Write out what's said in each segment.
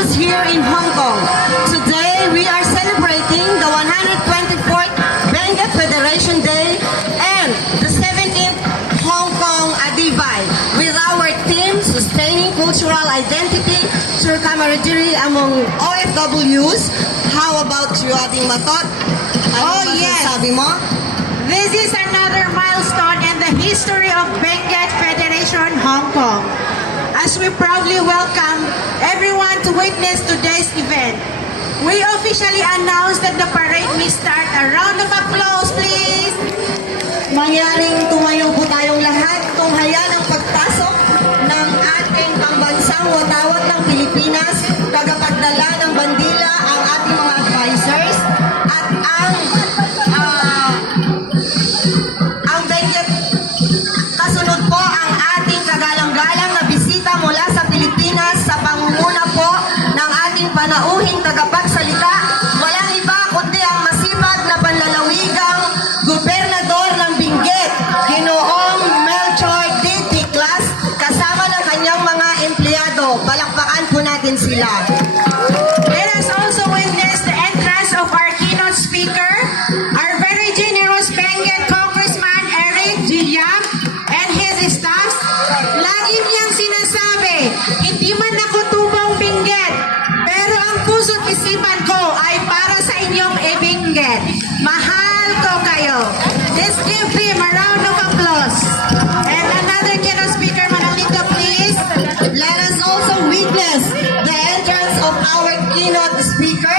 venues here in Hong Kong. Today, we are celebrating the 124th Benguet Federation Day and the 17th Hong Kong Adibay with our theme, Sustaining Cultural Identity through Camaraderie among OFWs. How about you, Ading Matot? Ano sabi mo? This is another milestone in the history of Benguet Federation Hong Kong, as we proudly welcome everyone to witness today's event. We officially announce that the parade may start. A round of applause, please. Mangyaring tumayo po tayong lahat, tunghaya ng pagpasok ng ating pambansang watawat ng Pilipinas, tagapagdala ng bandila ang ating mga advisors, at ang Benguet. Kasunod po ang ating kagalang-galang na bisita mula sa Pilipinas sa pangunguna po ng ating panauhing tagapagsalita. Walang iba kundi ang masipag na panlalawigang gobernador ng Benguet, Ginoong Melchor D. Tiklas, kasama ng kanyang mga empleyado. Palakpakan po natin sila. Let us also witness the entrance of our keynote speaker, our very generous Benguet Congressman Eric Gilliam and his staff. Lagi niyang sinasabi, hindi man ako tubang Benguet, pero ang puso't isipan ko ay para sa inyong Benguet. Mahal ko kayo. Let's give him a round of applause. And another keynote speaker, Manalito, please. Let us also witness the entrance of our keynote speaker,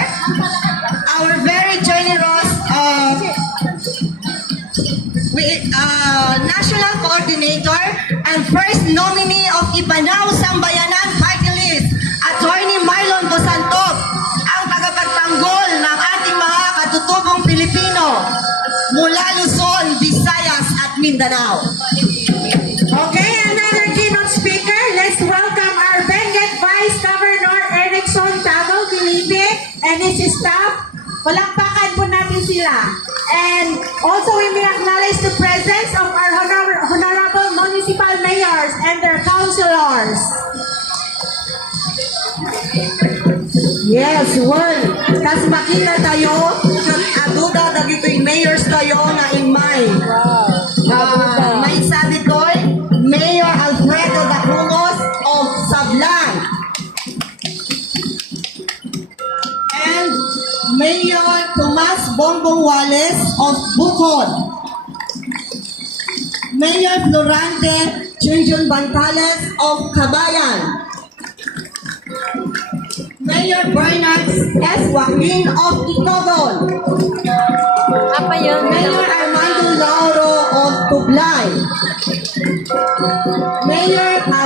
our very generous national coordinator and first nominee of Ipanao Sambayanan Party List, Attorney Marlon Bosantog, ang tagapagtanggol ng ating mga katutubong Pilipino mula Luzon, Visayas at Mindanao. Okay, another keynote speaker. Let's welcome our Benguet Vice Governor Erickson Tabo Felipe and his staff. Palakpakan po natin sila. And also we may acknowledge the presence of our honorable municipal mayors and their councilors. Yes, well, kas makita tayo, aduda dagito'y mayors tayo na imay. May sabi ko'y Mayor Alfredo Dacumos of Sablan. And Mayor Tomas Bongbong Wales of Bukod. Mayor Florante Junjun Bantales of Cabayan. Mayor Bernard S. Joaquin of Itogon. Mayor Armando Lauro of Tublay.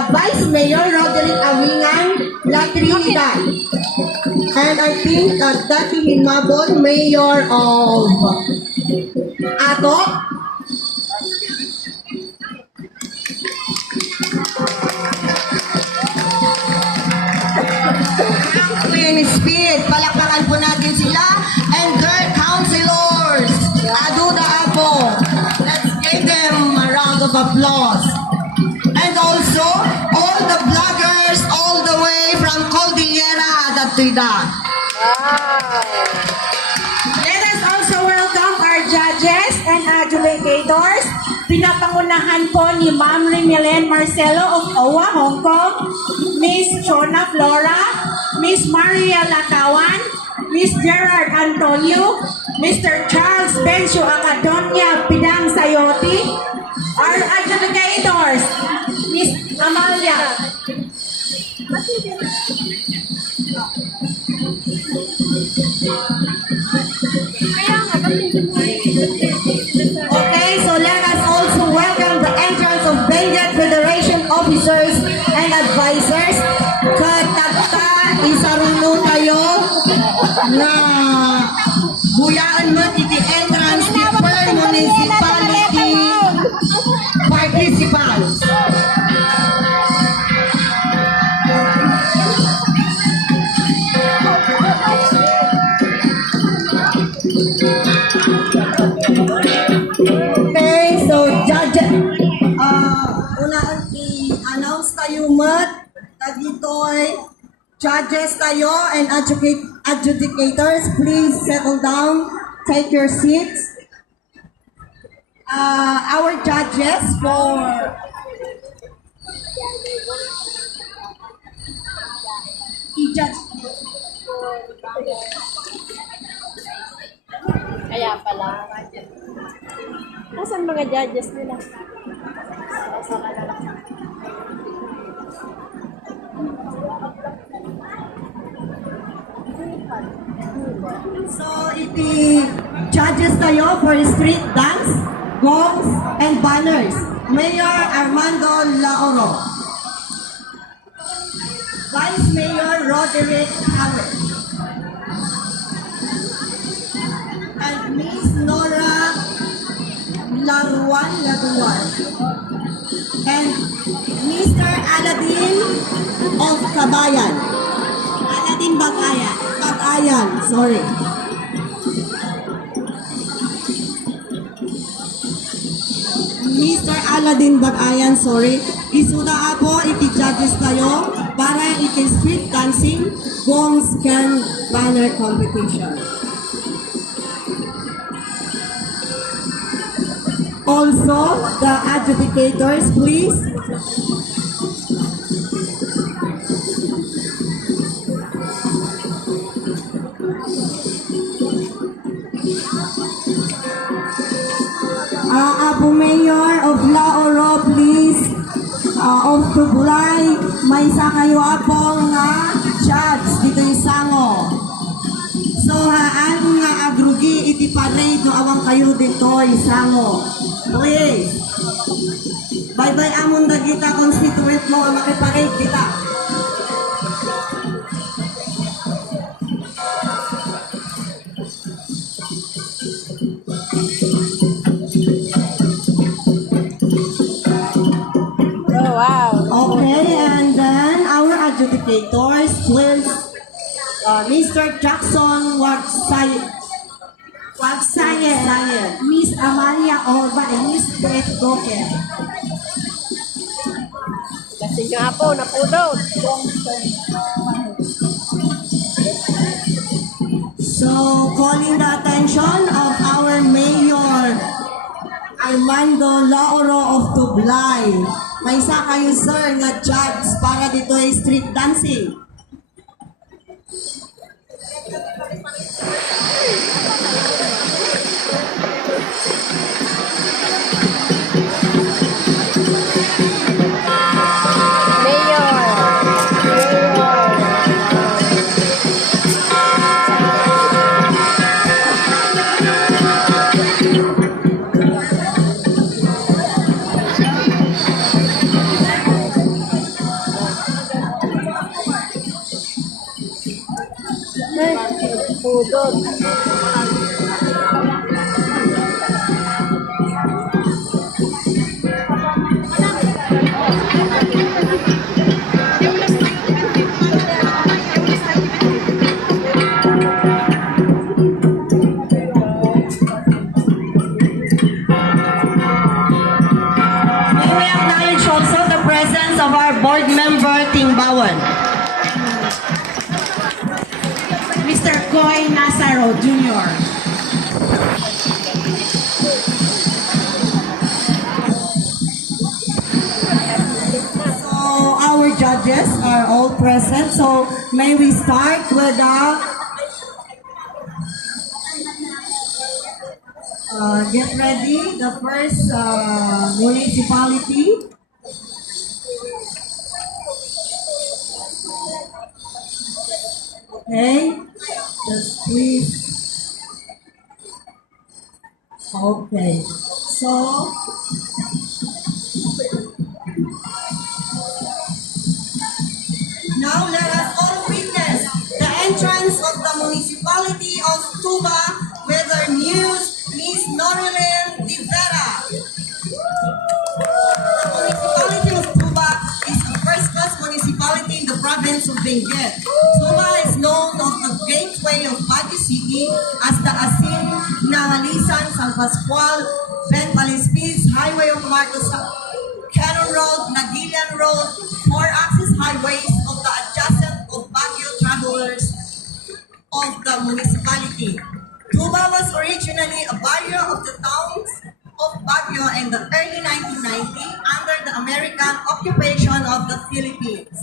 Vice Mayor Roderick Awingan, La Trinidad. And I think Dati Hinmabon, Mayor of Ato. Queen Speed, palakpakan po natin sila, and their councilors, Aduda Apo. Let's give them a round of applause. And also, all the bloggers all the way from Cordillera at Trinidad. Let us also welcome our judges and adjudicators. Pinapangunahan po ni Ma'am Rimelen Marcelo of OWA, Hong Kong, Miss Shona Flora, Miss Maria Latawan, Miss Gerard Antonio, Mr. Charles Bencio Acadonia Pidang Sayoti, our adjudicators, Miss Amalia. Okay, so let us also welcome the entrance of Benguet Federation officers and advisors. Katagta, isaruno tayo na buyaan mo iti entrance ni per municipality participants. Okay, so judge, unaan i-announce tayo mat, dagitoy Judges tayo and adjudicators, please settle down, take your seats. Our judges for i-judge. Kaya pala. Nasaan mga judges nila? So, judges tayo for street dance, gongs, and banners. Mayor Armando Lauro. Vice Mayor Roderick Howard. And Miss Nora Laruan. And Mr. Aladin of Kabayan. Aladin Bagayan, sorry. Mr. Aladin Bagayan, sorry. Isuda po iti judges tayo para iti street dancing gongs can banner competition. Also, the adjudicators, please. Apo Mayor of Laoro, please. Of Tublay, may isa kayo apong nga judge dito yung sango. So, haan nga agrugi iti parade no awang kayo dito isango. Please. Bye-bye amon da kita constituent mo ang makiparade kita. Oh, wow. Okay, and then our adjudicators, please. Mr. Jackson Wagsayen, Miss Amalia Orba, and Miss Beth Doker. Kasi nga po, napudot. So, calling the attention of our Mayor Armando Lauro of Tublay. May isa kayo, sir, nga judge para dito ay street dancing. Pudot. May we acknowledge also the presence of our board member, Ting Bawan. Mr. Koy Nazaro Jr. So our judges are all present. So may we start with get ready, the first municipality. Okay, just please. Okay, so now let us all witness the entrance of the municipality of Tuba with their Miss Norilyn De Vera. The municipality of Tuba is the first-class municipality in the province of Benguet. Tuba is known as the gateway of Baguio City as the Asin, Nangalisan, San Pascual, Ben Palispis, Highway of Marcos, Cannon Road, Nagilian Road, 4-axis highways of the adjacent of Baguio Baguio travelers of the municipality. Tuba was originally a barrio of the towns of Baguio in the early 1990 under the American occupation of the Philippines.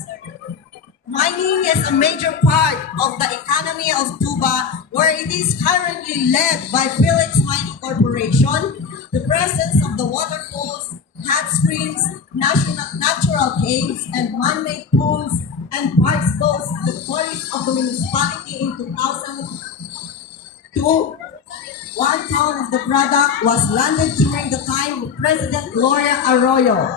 Mining is a major part of the economy of Tuba, where it is currently led by Felix Mining Corporation. The presence of the waterfalls, hot springs, natural caves, and man-made pools and parks boast the tourists of the municipality in 2002. One ton of the product was landed during the time of President Gloria Arroyo.